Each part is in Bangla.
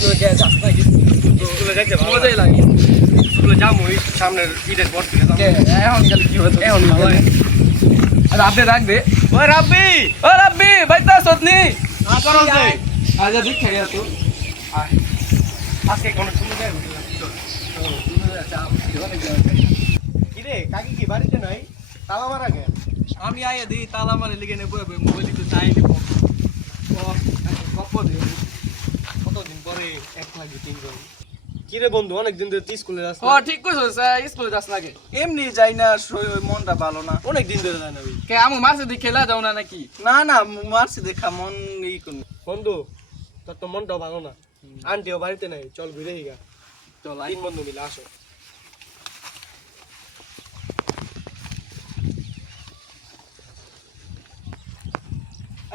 স্কুলে যাইতে মজাই লাগে। স্কুলে যাবো সামনের ঈদের পর থেকে এখন গেলে কি হতো এখন রাব্বি রাখবে ওই রাব্বি বাইতা সতনি আজ দেখ খেয়ে তো আজকে কোন শুনে যায় কিরে কাকি কি বাড়িতে নাই তালা মারা গে আমি আইয়া দিই তালা মারে লিখে নেবো মোবাইল একটু চাই নেবো কতদিন পরে এক লাগে তিনজন কিরে বন্ধু অনেকদিন ধরে তুই স্কুলে যাস না ঠিক কইছস স্কুলে যাস না কে এমনি যাই না মনটা ভালো না অনেকদিন ধরে যাই না কে আমু মারছে দি খেলা যাও না নাকি না না মারছে দেখা মন ই কোন বন্ধু তোর তো মনটা ভালো না আন্টিও বাড়িতে নাই চল ঘুরে গা চল তিন বন্ধু মিলে আসো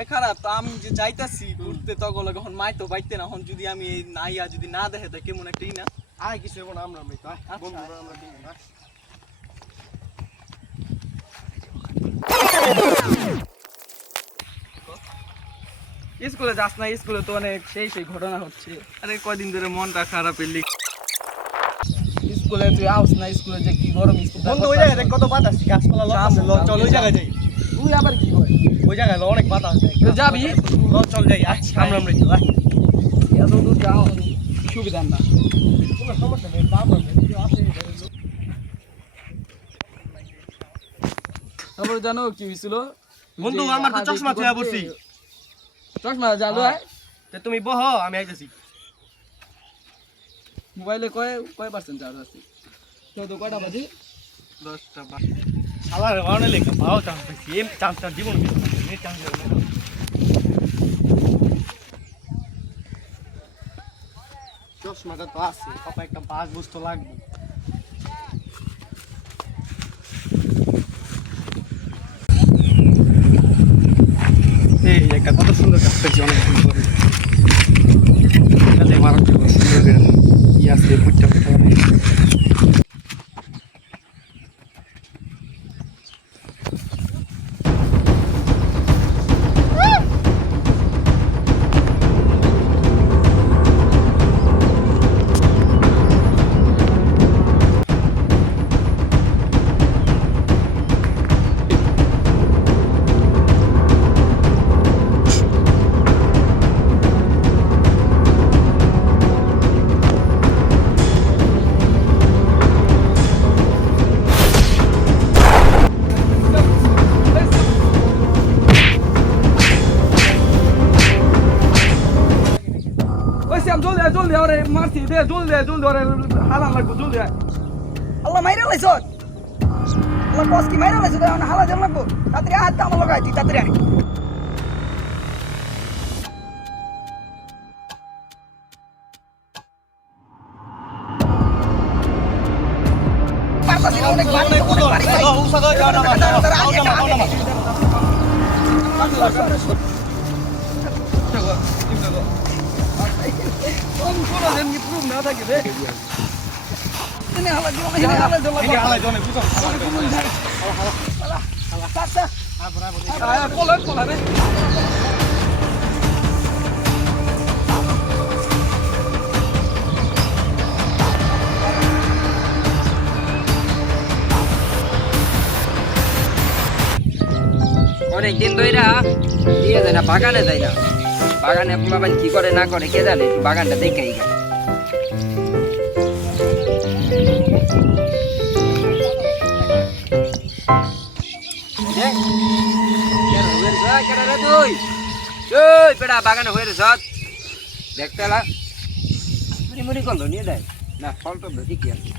এই খারাপ তো আমি যে যাইতাছি ঘুরতে তখন এখন মাই তো বাইতে না এখন যদি আমি নাইয়া যদি না দেখে তো কেমন একটা না আয় কিছু এখন আমরা তো বন্ধুরা আমরা দিই না স্কুলে যাস না স্কুলে তো অনেক সেই ঘটনা হচ্ছে আরে কয়দিন ধরে মনটা খারাপ এলি স্কুলে তুই আউস না স্কুলে যে কি গরম স্কুল বন্ধু ওই জায়গায় কত বাতাস গাছপালা লতাছে চল ওই জায়গায় যাই তুই আবার কি কর ওই জায়গায় অনেক বাতাস তুই যাবি চল যাই আমরা যাই এত দূর যাও সুবিধা না কোনো সমস্যা নেই আমরা আছে তারপর জানো কি হয়েছিল বন্ধু আমার তো চশমা ছয়া পড়ছি চশমা জানো তে তুমি বহ আমি আইতাছি মোবাইলে কয় পার্সেন্ট চার্জ আছে তো কয়টা বাজে 10টা বাজে শালার ওয়ানে লেখা পাও চান্স পাইছি এম চান্সটা জীবন নেট চান্স হবে চশমাটা তো আছে পাপা একটা বাস বস্তু লাগবে এই একটা কত সুন্দর কাজ করছি অনেক সুন্দর এটা মারা সুন্দর করে ইয়াসে পুটটা জলদি আরে মারছি দে জলদি আরে হালা লাগবো জলদি আল্লাহ মাইরা লাইছ আল্লাহ কস কি মাইরা লাইছ হালা জান লাগবো তাড়াতাড়ি হাত আমার লাগাই দি তাড়াতাড়ি অনেক না থাকে রে এনে হালা জনে বুঝো হালা সাসা কোলা রে অনেকদিন ধইরা দিয়ে যায় না বাগানে যায় না বাগানে পোলাপান কি করে না করে কে জানে বাগানটা দেখেই গেল বাগানে হয়ে দেখতে মুড়ি কল নিয়ে দেয় না ফল টল ঠিকই আছে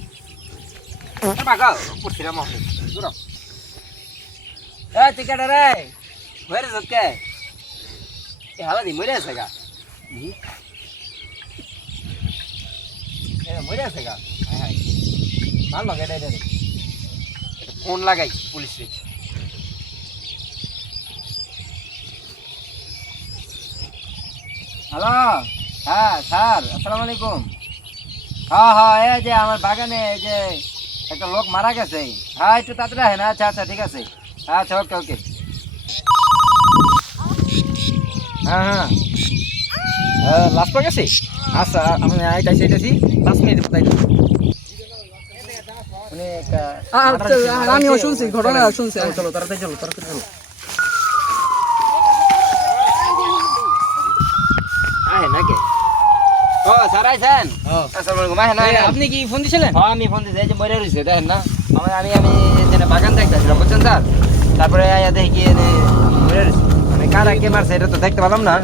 পড়ছিলাম টিকাটা রে হয়ে কে হালাদি মরে আছে গা মরে আছে গা ভাল লাগে ফোন লাগাই পুলিশে হ্যালো হ্যাঁ স্যার আসসালামু আলাইকুম হ্যাঁ এই যে আমার বাগানে এই যে একটা লোক মারা গেছে হ্যাঁ একটু তাড়াতাড়ি হ্যাঁ আচ্ছা আচ্ছা ঠিক আছে আচ্ছা ওকে ওকে হ্যাঁ হ্যাঁ লাস্ট পা গেছে আচ্ছা আমি আইতাছি 5 মিনিট তাই আমিও শুনছি ঘটনা শুনছি চলো তাড়াতাড়ি চলো আহে নাকি ও স্যার আইছেন আসসালামু আলাইকুম আহে না আপনি কি ফোন দিছিলেন হ্যাঁ আমি ফোন দিছি এই যে মরে রইছে দেখেন না আমি এখানে বাগান দেখতেছিলাম বুঝছেন স্যার তারপরে আয়া দেখি কি মরে রইছে মানে কারা কে মারছে এটা তো দেখতে পেলাম না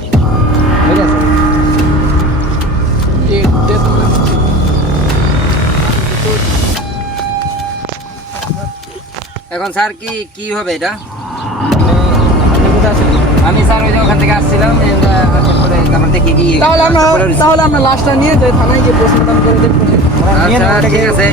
ঠিক আছে এখন স্যার কি হবে এটা আমি স্যার ওই যে ওখান থেকে আসছিলাম পরে তারপর দেখি কি তাহলে আমরা লাস্টটা নিয়ে যাই থানায় গিয়ে প্রশ্ন করে দেখব আচ্ছা ঠিক আছে